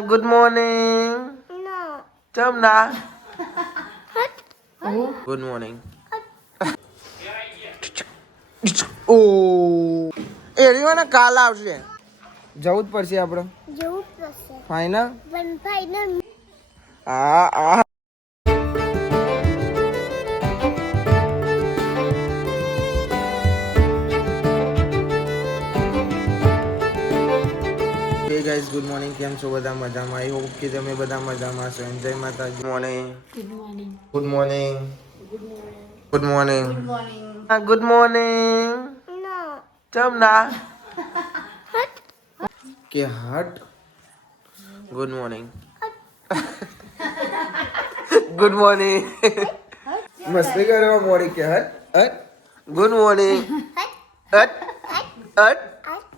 Good morning. No. Chấm na. Good morning. Oh. એરીવાના કાલ આવશે. જવું જ પડશે આપણે. જવું પડશે. ફાઈનલ? One final. આ Hey guys, good morning. કેમ છો બધા મજામાં? આઈ હોપ કે તમે બધા મજામાં છો. જય માતાજી. Good morning. Good morning. Good morning. Good morning. Good morning. Good morning. Good morning. No. ચમ ના કે હટ. Good morning. Good morning. મસ્તી કરવા મોડી કે હટ હટ. Good morning. હટ હટ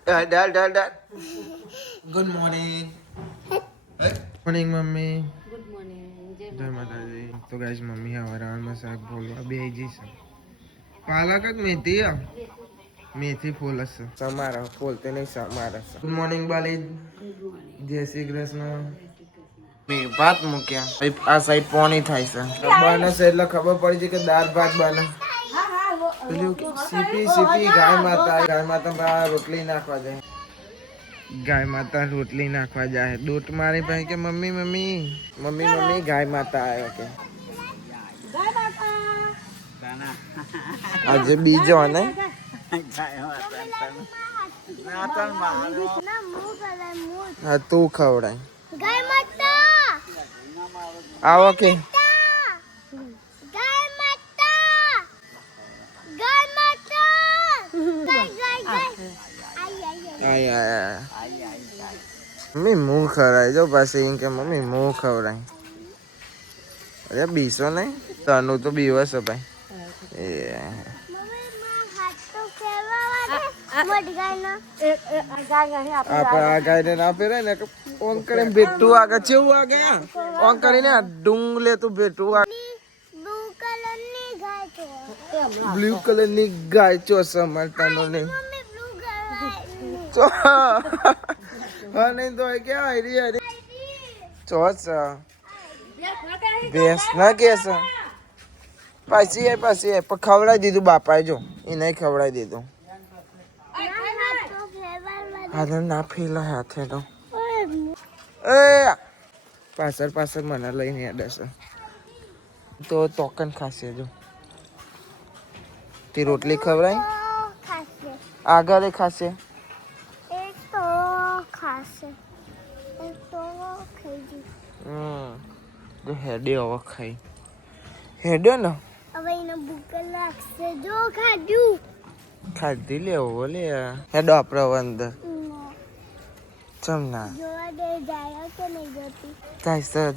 હટ હટ હટ. Good morning. Morning mummy. Good morning. જય માતાજી. તો ગાઈસ મમ્મી હવારમાં શાક બોલવા બે જઈશ. પાલક જ મેથી મેથી ફૂલ હશે. સમારા ફૂલ તે નહીં સમારા. ગુડ મોર્નિંગ બાલી. Good morning. જય શ્રી કૃષ્ણ. મેં ભાત મૂક્યા આ સાઈડ પોણી થાય છે બને છે એટલે ખબર પડી છે કે દાળ ભાત બને. પેલું સીપી ગાય માતા રોટલી નાખવા જાય. ગાય માતા રોટલી નાખવા જાય. દૂધ મારી પાસે કે મમ્મી મમ્મી મમ્મી મમ્મી ગાય માતા આવ્યો કે આજે બીજો ને હા તું ખવડાય. ગાય માતા. આવો કે ગાય માતા. ગાય માતા. ગાય ગાય ગાય. મમ્મી મું ખવડાય જો પાછી એમ કે મમ્મી મું ખવડાય. અરે બીસો નહીં તનું તો બીવસ ભાઈ. એ મમ્મી માં હાથ તો ફેરવા મોટી ગાયનો. આપણે આ ગાયને ના પહેરાય ને કે ઓન કરીને ભેટું આગળ ચેવું આગળ ઓન કરીને ડુંગ લે તું ભેટું બ્લુ કલરની ગાય તો. બ્લુ કલરની ગાય ચોસ મળતાનો નહીં મમ્મી બ્લુ ગાય. ચો હા નહીં તો કે હરી હરી ચોસ ભેંસ ના કેસ પાછી પણ ખવડાવી દીધું બાપાએ જો એ નહીં ખવડાવી દીધું. હાથે ના ફેલા હાથે તો એ પાછળ મને લઈને હેડે તો તોકન ખાશે જો તે રોટલી ખવડાય આગળ ખાશે. એક તો ખાશે. એક તો ખાઈ જો હેડે હવે ખાઈ હેડ્યો ને હવે એને ભૂખ લાગશે જો ખાધું. ખાધી લેવો લે હેડો આપણે હવે અંદર ચમ ના જોવા દે જાય કે નહીં જતી.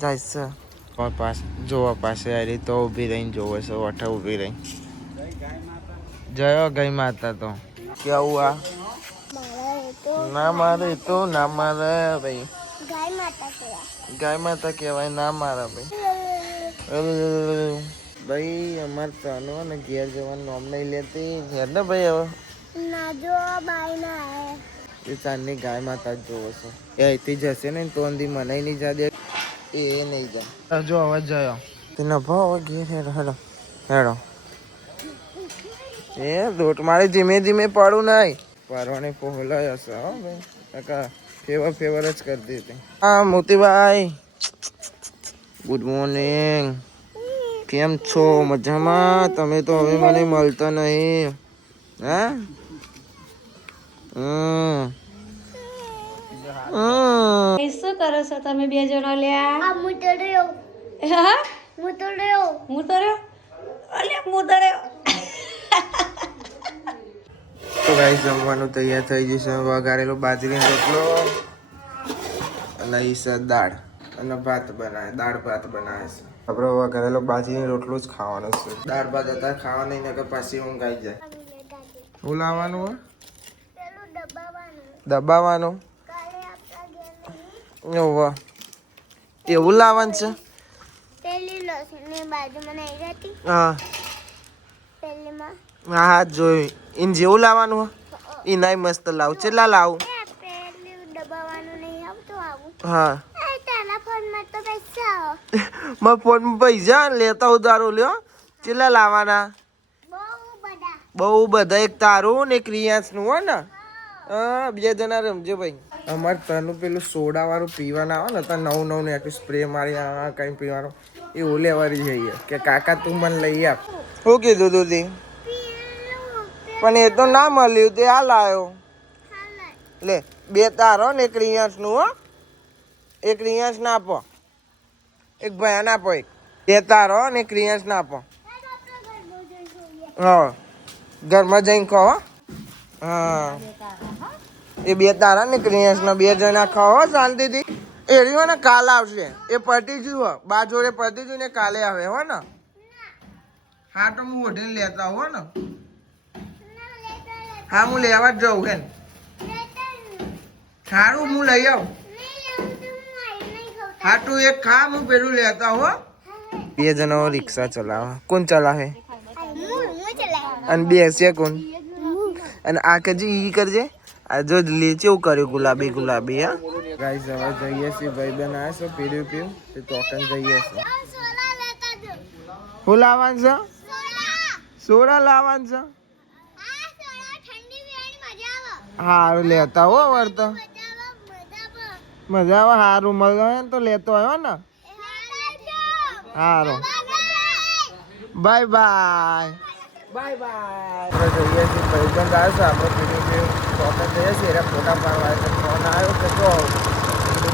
જાય પાસ જોવા પાસે આવી તો ઊભી રહીને જોવે છે ઓઠા ઊભી રહી જયો ગઈ માતા તો કેવું આ મારા તો ના મારે તો ના મારે ભાઈ ગાય માતા કહેવાય. ગાય માતા કહેવાય ના મારા ભાઈ. ભાઈ અમારે ચાલો ને ઘેર જવાનું નામ નહીં લેતી ઘેર ને ભાઈ હવે ના જો બાય ના આવે. એ ચાંદની ગાય માતા જ જોવો છો એ અહીંથી જશે ને તો અંદી મને નહીં જા દે એ નહીં જાય જો હવે જયો તેને ભાવ ઘેર હેડો હેડો હેડો એ દોટ મારે ધીમે ધીમે પડું નહીં પરવાને પહોલાય હશે હો ભાઈ કાકા ફેવર જ કરી દીધી. હા મોતીભાઈ ગુડ મોર્નિંગ. કેમ છો મજામાં? તમે તો હવે મને મળતા નહીં. હા શું કરો છો તમે બે જણા લ્યા? આ મુતડ્યો. હા મુતડ્યો. હું તો રહ્યો અલ્યા હું તો રહ્યો. તો ગાઈસ જમવાનું તૈયાર થઈ જશે. વઘારેલો બાજરીનો રોટલો અને ઈસર દાળ અને ભાત બનાવે દાળ ભાત બનાવે છે. આપણે વઘારેલો બાજરીનો રોટલો જ ખાવાનો છે. દાળ ભાત અત્યારે ખાવા નહીં નકર પાછી ઊંઘ આવી જાય. શું લાવવાનું હોય? પેલું દબાવવાનું. દબાવવાનું કાલે આપણા ઘેર ઓવા એવું લાવવાનું છે. પેલી લસણની બાજુમાં નહીં રહેતી હા પેલીમાં હા જોયું એને જેવું લાવવાનું હોય એ નાય મસ્ત લાવું. કેટલા લાવું? પેલું દબાવવાનું નહીં આવતું આવું. હા એ પૈસા મારા ફોનમાં પૈસા લેતા ઉતારો લ્યો કેટલા લાવવાના બહુ બધા એક તારું ને એક રિયાસનું હો ને હા 2 જણા રમજે ભાઈ અમારે તનું પેલું સોડા વાળું પીવાના આવે ને તો નવું ને સ્પ્રે મારી આ કઈ પીવાનું એવું લેવાની જઈએ કે કાકા તું મને લઈ આપ શું કીધું તું તે પણ એ તો ના મળ્યું તે આ લાયો લે 2 તારો ને એક રિયાસનું હો એક રિયાસ ના આપો એક ભયાન આપો એક 2 તારો ને એક રિયાસ ના આપો હા ઘરમાં જઈને કહો હા એ 2 તારા ને ક્રિયાસના 2 જણા ખાઓ શાંતિથી એ રહ્યો ને કાલ આવશે એ પતી ગયું બા જોડે પતી ગયું ને કાલે આવે હો ને હા તો હું ઓઢીને લેતા હો ને હા હું લેવા જ જાઉં હેન સારું હું લઈ આવું હા તું એક ખા હું પેલું લેતા હો 2 જણા રિક્ષા ચલાવે કોણ ચલાવે અને બેસે કોણ અને આ કજી ઈ કરજે આ જો લે કેવું કર્યું ગુલાબી ગુલાબી હા ગાઈસ હવે જઈએ છીએ ભાઈ બનાવે છે પીડ્યું તે ટોકન જઈએ છે શું લાવવાનું છે સોડા લાવવાનું છે હારું લેતા હો વર્તો મજા આવે હારું મળે તો લેતો આવ્યો ને હારું બાય બાય બાય બાય આપણે જઈએ છીએ ભાઈબંધ આવ્યો છે આપણે પીડી ટોકન જઈએ છીએ એટલે ફોટા પાડવા છે ફોન આવ્યો કે તો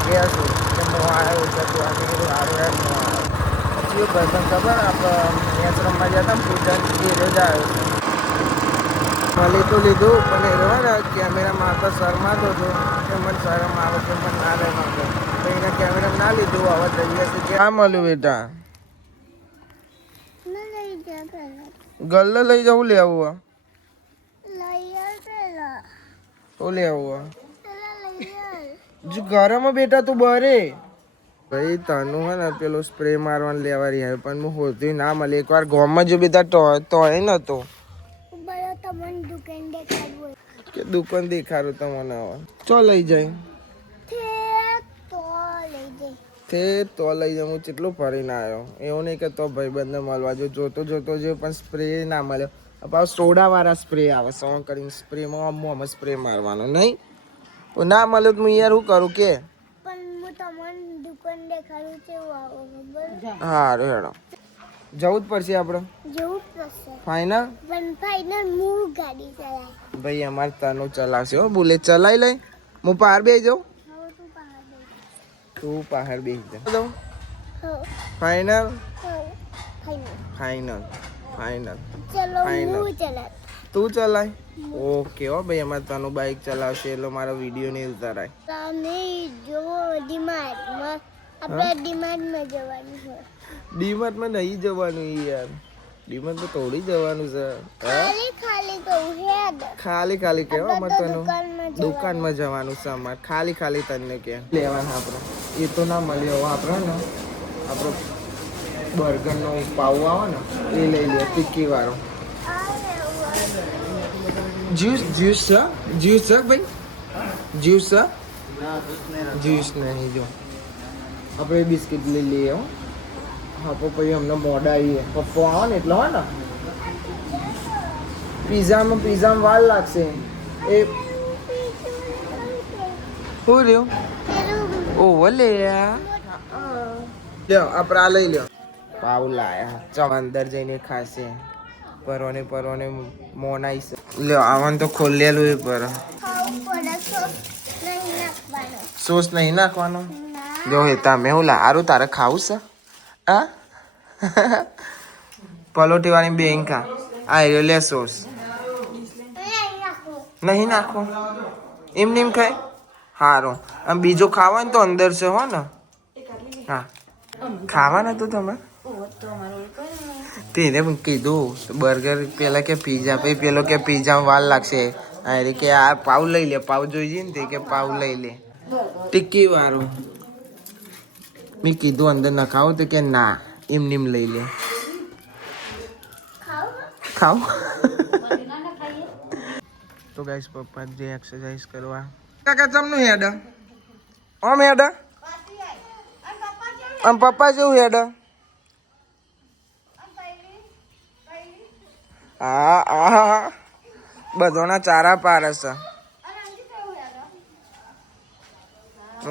ગયા છું કે હું આવ્યો છે તો આને કીધું સારું યાર હું આવ્યો પછી ભાઈબંધ ખબર આપણે મેચ રમવા ગયા હતા પૂજન એ રોજ આવ્યો છે મળી તો લીધું પણ એ રહ્યો ને કેમેરામાં તો શરમાતો હતો કે મને શરમ આવે કે મને ના રહે માંગો તો એને કેમેરા ના લીધું હવે જઈએ છીએ ક્યાં મળ્યું બેટા ગલ્લે લઈ જવું લેવું તો લેવું જો ઘરમાં બેટા તું બરે ભાઈ તનું હે ને પેલો સ્પ્રે મારવાનું લેવા રહ્યા પણ હું હોતી ના મળે એકવાર ગામમાં જો બેટા તોય નતો કે દુકાન દેખાડું તમને હવે ચો લઈ જાય તો લઈ જાઉં હું કેટલું ફરીને આવ્યો એવું નહીં કે તો ભાઈબંધને મળવા જો જોતો જો પણ સ્પ્રે ના મળ્યો પાછું સોડા વાળા સ્પ્રે આવે સો કરીને સ્પ્રેમાં આમ સ્પ્રે મારવાનો નહીં તો ના મળ્યો તો હું યાર શું કરું કે હા હેડો જવું જ પડશે આપણે ફાઈનલ ભાઈ અમારે તનું ચલાવશે હો બુલેટ ચલાવી લઈ હું બહાર બેસી જાઉં તું બહાર બેસી જાઉં ફાઈનલ ફાઈનલ ફાઈનલ ફાઈનલ તું ચલાય ઓકે હો ભાઈ અમારે તનું બાઇક ચલાવશે એટલે મારો વિડીયો નહીં ઉતારાય ડીમાર્ટમાં નહીં જવાનું યાર ડીમાર્ટમાં થોડી જવાનું છે ખાલી ખાલી કેવો અમારે તનું દુકાનમાં જવાનું છે અમારે ખાલી તને કે લેવાના આપણે એ તો ના મળ્યો હવે આપણે ને આપણો બર્ગરનો પાવ આવે ને એ લઈ લે ટિક્કી વાળો જ્યુસ છે ભાઈ જ્યુસ છે જ્યુસ નહીં જો આપણે બિસ્કિટ લઈ લઈએ હો હા પછી અમને મોડા આવીએ પપ્પો આવે ને એટલે હોય ને પીઝામાં વાર લાગશે એ શું રહ્યું ઓવર લે લ્યો આપણે આ લઈ લ્યો પાવ લાયા ચમ અંદર જઈને ખાશે પરોને મોનાઈ છે લ્યો આવવાનું તો ખોલેલું પર સોસ નહીં નાખવાનો જો હે તમે હું લારું તારે ખાવું છે હા પલોઠી વાળી બેંકા આ રહ્યો લે સોસ નહીં નાખો એમ ખાય સારું આમ બીજો ખાવાનું તો અંદર છે હો ને હા ખાવાના તો તમે તેને પણ કીધું બર્ગર પેલા કે પીઝા પછી પેલો કે પીઝામાં વાર લાગશે અરે કે આ પાવ લઈ લે પાવ જોઈએ ને તે કે પાવ લઈ લે ટિક્કી વાળું મેં કીધું અંદર ન ખાવું તો કે ના એમ લઈ લે ખાવ તો ગાઈસ પપ્પા જે એક્સરસાઇઝ કરવા કાકા ચમનું હેડા ઓમ હેડા આમ પપ્પા જેવું હેડ આ બધોના ચારા પારસ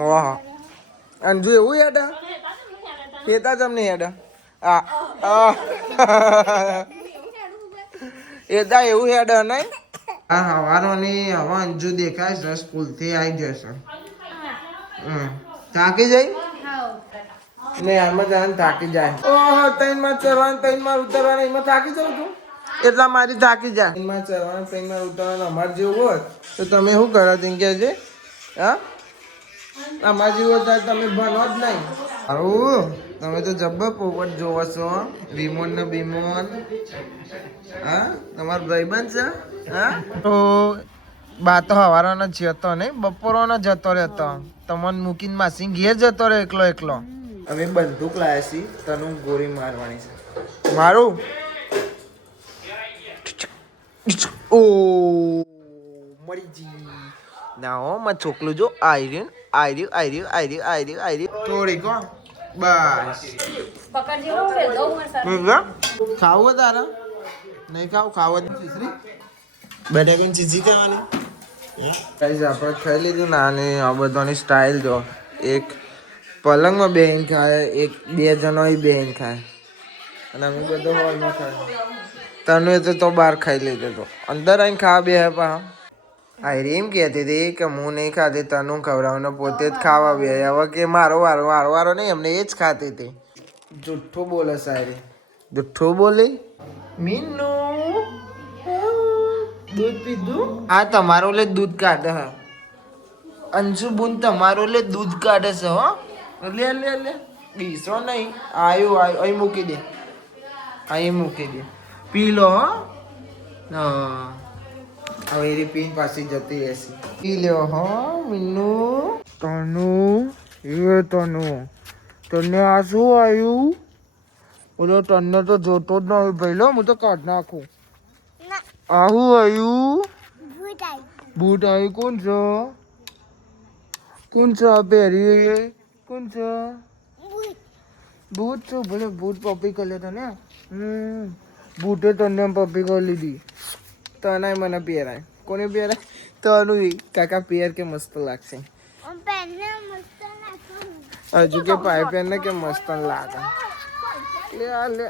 ઓહ અંજુ એવું હેડ કેતા તમને હેડ એતા એવું હેડ નહીં હા હવારોની હવે અંજુ દેખાય છે સ્કૂલથી આવી જશે થાકી જઈ ને આમાં જવાનું થાકી જાય ઓહો ત્રણમાં ચડવાનું ત્રણમાં ઉતરવાનું એમાં થાકી જાઉં તું એટલા મારી થાકી જાય ત્રણમાં ચડવાનું ત્રણમાં ઉતરવાનું અમારે જેવું હોત તો તમે શું કરો તેમ કે છે હા અમારે જેવું હોત તમે ભણો જ નહીં સારું તમે તો જબ્બર પોપટ જોવો છો વિમોન ને બીમોન હા તમારો ભાઈબંધ છે હા તો બા તો હવારાનો જતો નહીં બપોરનો જતો રહેતો તમને મૂકીને માસી ઘેર જતો રહે એકલો એકલો અમે બંદૂક લાયા છીએ તને ગોળી મારવાની છે મારું ઓ મરી જી ના હો માં છોકલું જો આઈ રહ્યું થોડી કો બસ ખાવું તારા નહીં ખાવું બટાકાની ચીઝી ખાવાની ગાઈસ આપણે ખાઈ લીધું ને આને આ બધાની સ્ટાઇલ જો એક પલંગમાં બેહીને ખાય એક બે જણો બેહીને ખાય અને અમે બધો હોલમાં ખાય તને તો બહાર ખાઈ લીધો તો અંદર આવીને ખાવા બે પા આયરી એમ કહેતી હતી કે હું નહીં ખાતી તનું ખવડાવને પોતે જ ખાવા બે હવે કે મારો વારો નહીં એમને એ જ ખાતી હતી જુઠ્ઠું બોલે સાયરી જુઠ્ઠું બોલી મીનુ દૂધ પીધું હા તમારો લે દૂધ કાઢે હા અંશુ બુન તમારો લે દૂધ કાઢે છે હો લે બીસો નહીં આવ્યું અહીં મૂકી દે અહીં મૂકી દે પી લો હો હા હવે એરી પીન પાછી જતી રહેશે પી લ્યો હો મીનુ તને આ શું આવ્યું બોલો તને તો જોતો જ નહીં ભાઈ હું તો કાઢ નાખું આવું આવ્યું બૂટ આવ્યું કોણ છે આ પહેરી કોણ છે બૂટ છો ભલે બૂટ પપ્પી કરી લેતા ને બૂટે તને પપ્પી કરી લીધી તને મને પહેરાય કોને પહેરાય તનું કાકા પહેર કે મસ્ત લાગશે હજુ કે પાય પહેર ને કે મસ્ત લાગે લે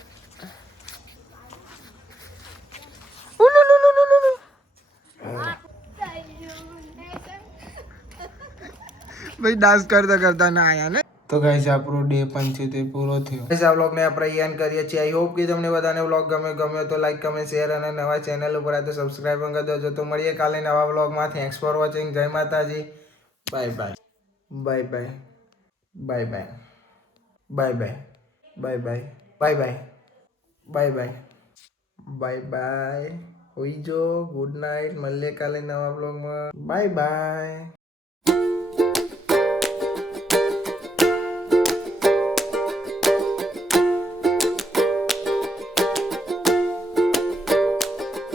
ભાઈ ડાન્સ કરતા કરતા ના આયા ને તો ગાઈસ આપણો ડે 75 પૂરો થયો ગાઈસ આ વ્લોગ ને આપણે એન્ડ કરીએ છીએ આઈ હોપ કે તમને બધાને વ્લોગ ગમ્યો તો લાઈક કમેન્ટ શેર અને નવા ચેનલ ઉપર આ તો સબસ્ક્રાઇબ પણ કરી દેજો તો મળીએ કાલે નવા વ્લોગમાં થેન્ક્સ ફોર વોચિંગ જય માતાજી bye bye bye bye bye bye bye bye bye bye bye bye bye bye bye હોઈ જો ગુડ નાઇટ મળીએ કાલે નવા વ્લોગમાં બાય બાય